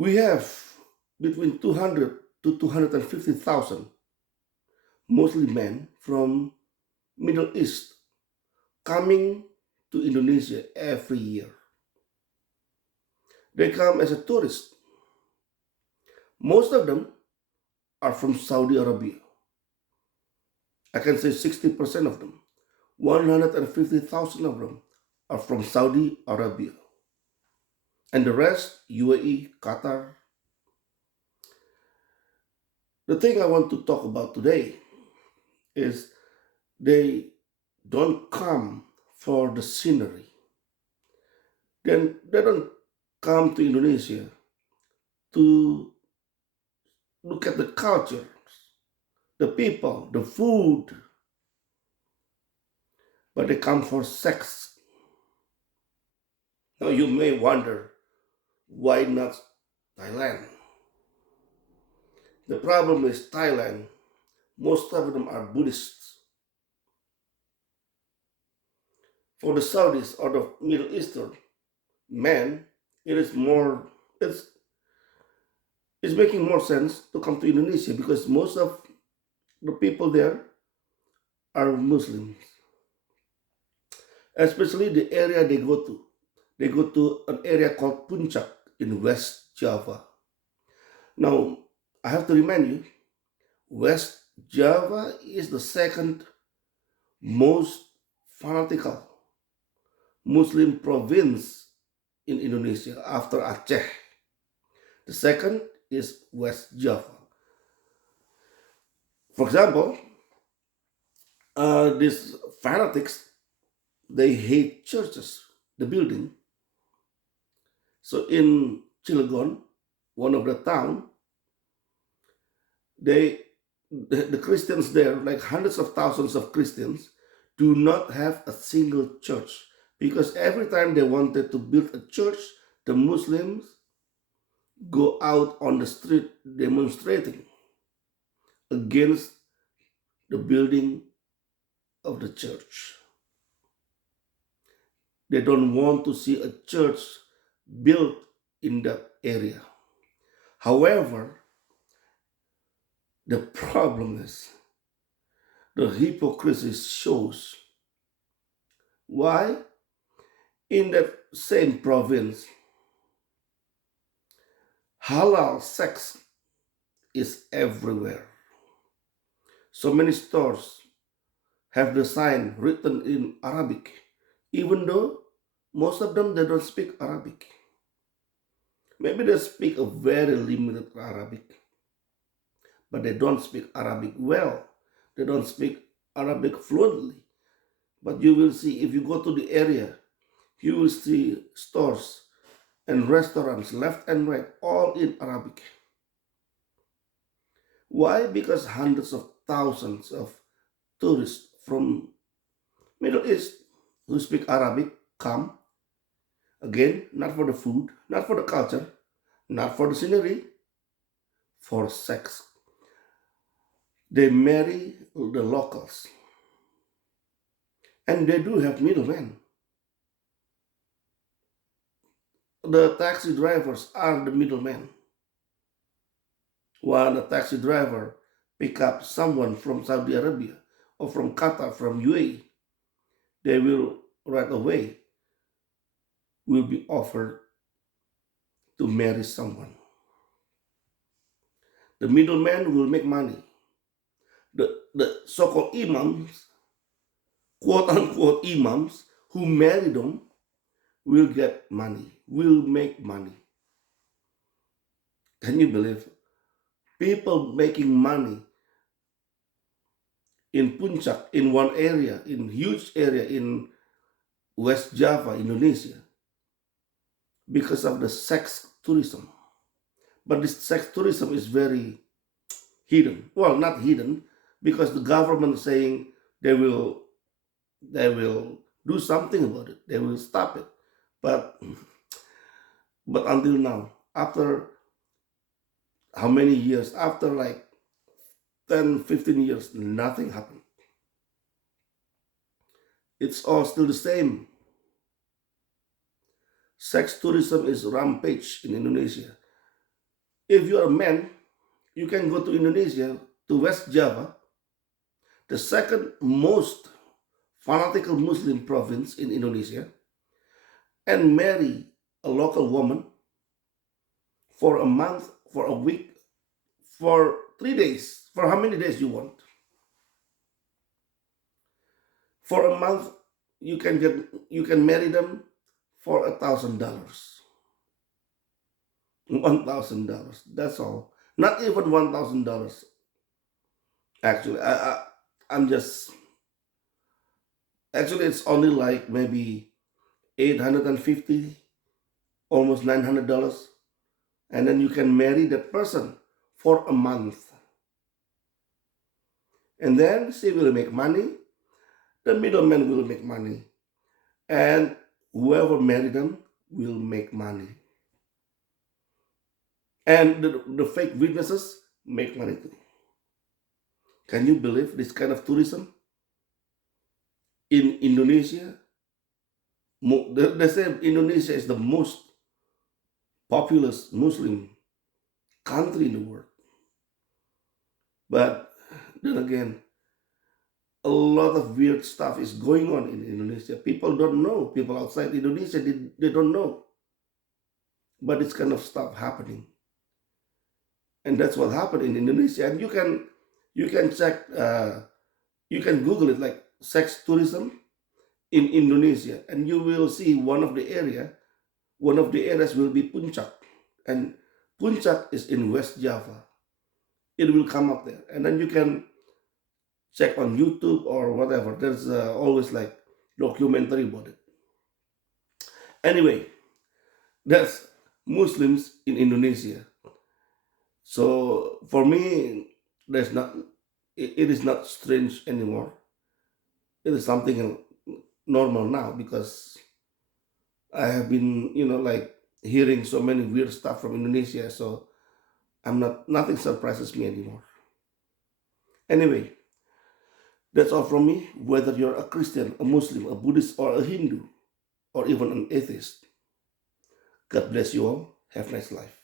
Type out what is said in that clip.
We have between 200 to 250,000, mostly men from Middle East, coming to Indonesia every year. They come as a tourist. Most of them are from Saudi Arabia. I can say 60% of them. 150,000 of them are from Saudi Arabia. And the rest, UAE, Qatar. The thing I want to talk about today is they don't come for the scenery. Then they don't come to Indonesia to look at the culture, the people, the food, but they come for sex. Now you may wonder, why not Thailand? The problem is Thailand, most of them are Buddhists. For the Saudis or the Middle Eastern men, it is more it's it's making more sense to come to Indonesia because most of the people there are Muslims, especially the area they go to. They go to an area called Puncak in West Java. Now, I have to remind you, West Java is the second most fanatical Muslim province in Indonesia after Aceh. The second is West Java. For example, these fanatics, they hate churches, the building. So in Cilegon, one of the town, they the Christians there, like hundreds of thousands of Christians, do not have a single church because every time they wanted to build a church, the Muslims go out on the street demonstrating against the building of the church. They don't want to see a church built in that area. However, the problem is the hypocrisy shows. Why? In that same province, halal sex is everywhere. So many stores have the sign written in Arabic, even though most of them they don't speak Arabic. Maybe they speak a very limited Arabic, but they don't speak Arabic well. They don't speak Arabic fluently. But you will see if you go to the area, you will see stores and restaurants left and right, all in Arabic. Why? Because hundreds of thousands of tourists from Middle East who speak Arabic come again, not for the food, not for the culture, not for the scenery, for sex. They marry the locals. And they do have middlemen. The taxi drivers are the middlemen. While the taxi driver pick up someone from Saudi Arabia or from Qatar, from UAE, they will right away will be offered to marry someone. The middleman will make money. The so-called imams, quote unquote imams, who marry them will get money, will make money. Can you believe? People making money in Puncak, in one area, in huge area in West Java, Indonesia, because of the sex tourism. But this sex tourism is very hidden. Well, not hidden, because the government is saying they will do something about it. They will stop it. But until now, after how many years? After like 10, 15 years, nothing happened. It's all still the same. Sex tourism is rampage in Indonesia. If you are a man, you can go to Indonesia, to West Java, the second most fanatical Muslim province in Indonesia, and marry a local woman for a month, for a week, for 3 days, for how many days you want. For a month, you can marry them for $1,000. $1,000. That's all. Not even $1,000. Actually, I'm just actually it's only like maybe 850, almost $900, and then you can marry that person for a month, and then she will make money. The middleman will make money, and whoever marry them will make money, and the fake witnesses make money too. Can you believe this kind of tourism in Indonesia? They say Indonesia is the most populous Muslim country in the world. But then again, a lot of weird stuff is going on in Indonesia. People don't know. People outside Indonesia, they don't know. But this kind of stuff happening. And that's what happened in Indonesia. And you can check, you can Google it like sex tourism in Indonesia, and you will see one of the areas will be Puncak, and Puncak is in West Java. It will come up there, and then you can check on YouTube or whatever. There's always like documentary about it. Anyway, that's Muslims in Indonesia. So for me, there's not. It is not strange anymore. It is something normal now because I have been, like hearing so many weird stuff from Indonesia. So nothing surprises me anymore. Anyway, that's all from me. Whether you're a Christian, a Muslim, a Buddhist, or a Hindu, or even an atheist, God bless you all. Have a nice life.